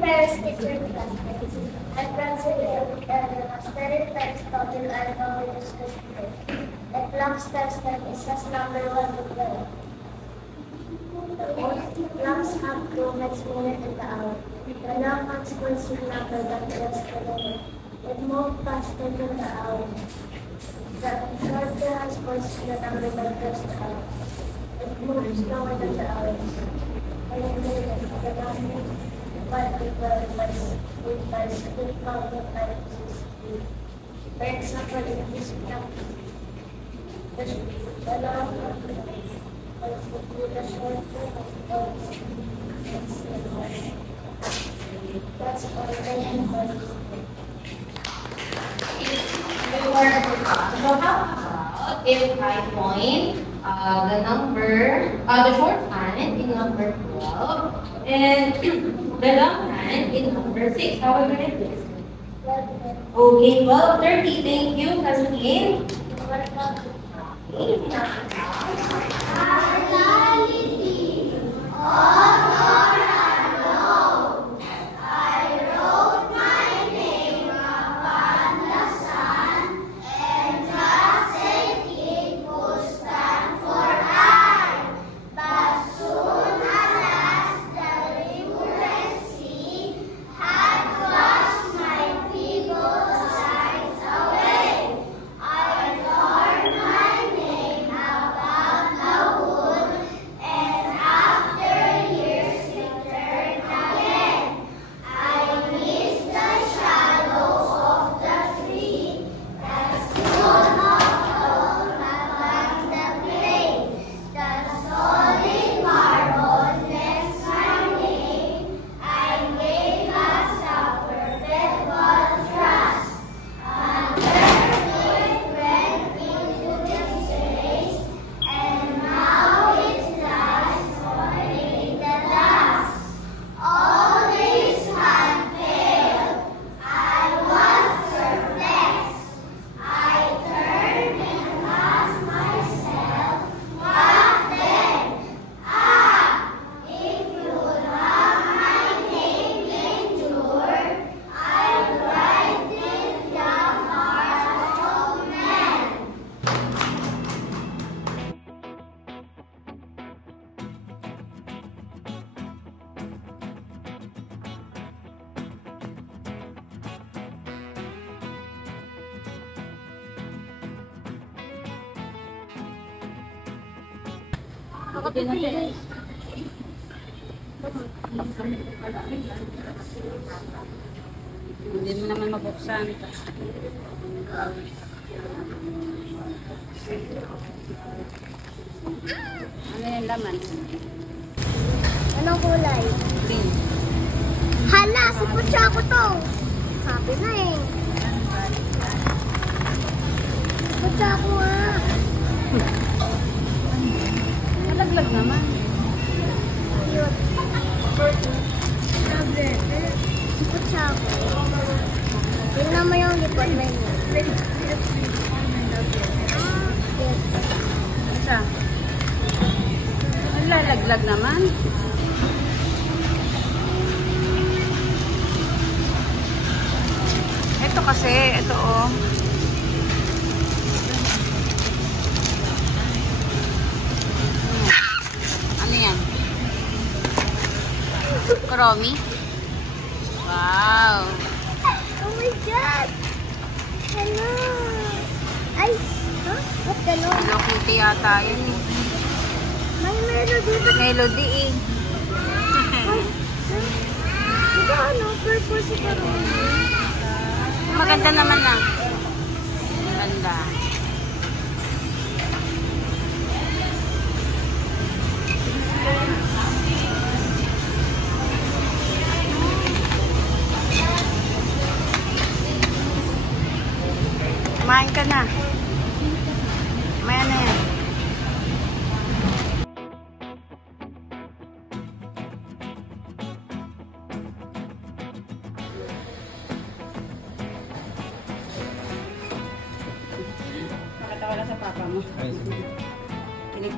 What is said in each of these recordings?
parents, teacher, and classmates. I'm Francis and studied French topic I know we discussed today. The clock starts time is just number 1 to 12. The old clocks have two next minute in the hour. The long ones points to the number that just the minute. It moved faster than the hour. The shorter has points to the number that just the hour. It moves slower than the hour. And in the minute, the number 1 to 12 was 8 times 8,000 times 60. For example, in this clock, the long was the shorter of points. That's all I have. So how about if I point the number, the short hand in number 12 and the long hand in number 6? How are we going to do this? Okay, 12:30. Thank you, Kathleen. Hindi mo naman mabuksan. Ano yung laman? Anong kulay? Green. Hala, si Puchako to. Sabi na eh. Puchako nga. Malaglag naman. Cute. Sabi, si Puchako. Tingnan mo yung likod na yun. Yes. Isa. Malalaglag naman. Ito kasi, ito oh. Ano yan? Kuromi? Wow! Oh my God! Hello! Ay! Huh? Ba't gano'n? Hello Kitty yata yun eh. May melody ba? Melody eh. Ay! Diba ano? Purple si Karoli. Maganda naman ah. Maganda. Kumain ka na. Maya na yan. Nakatawa lang sa papa mo. Kilig.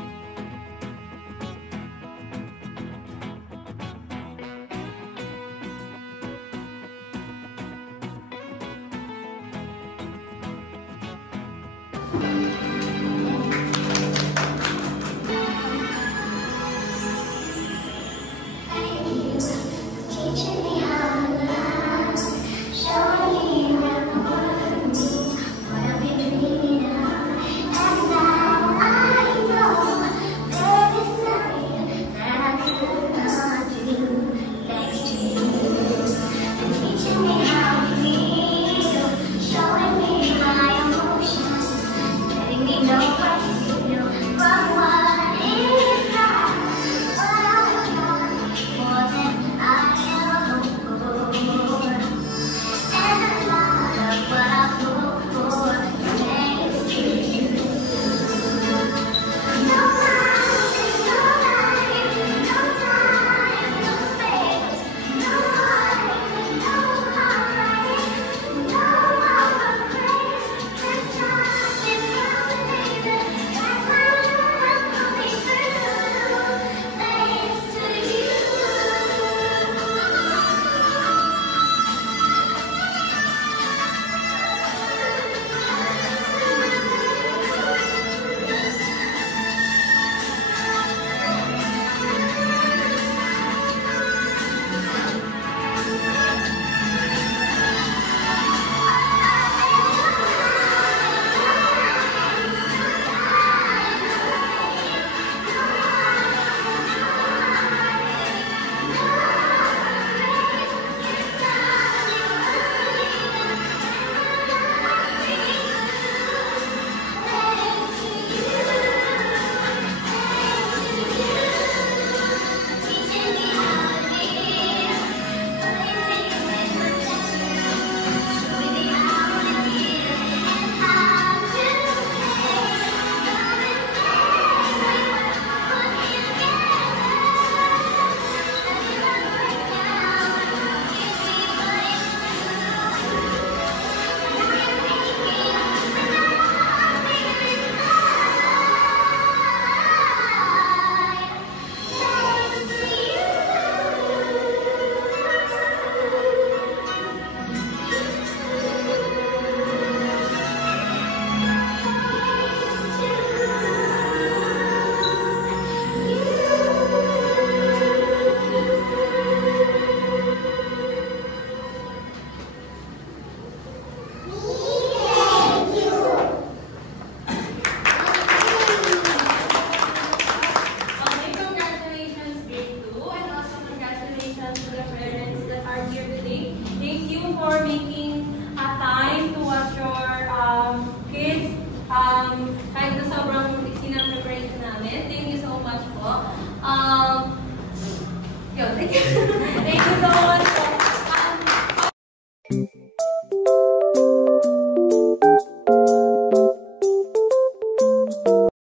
it.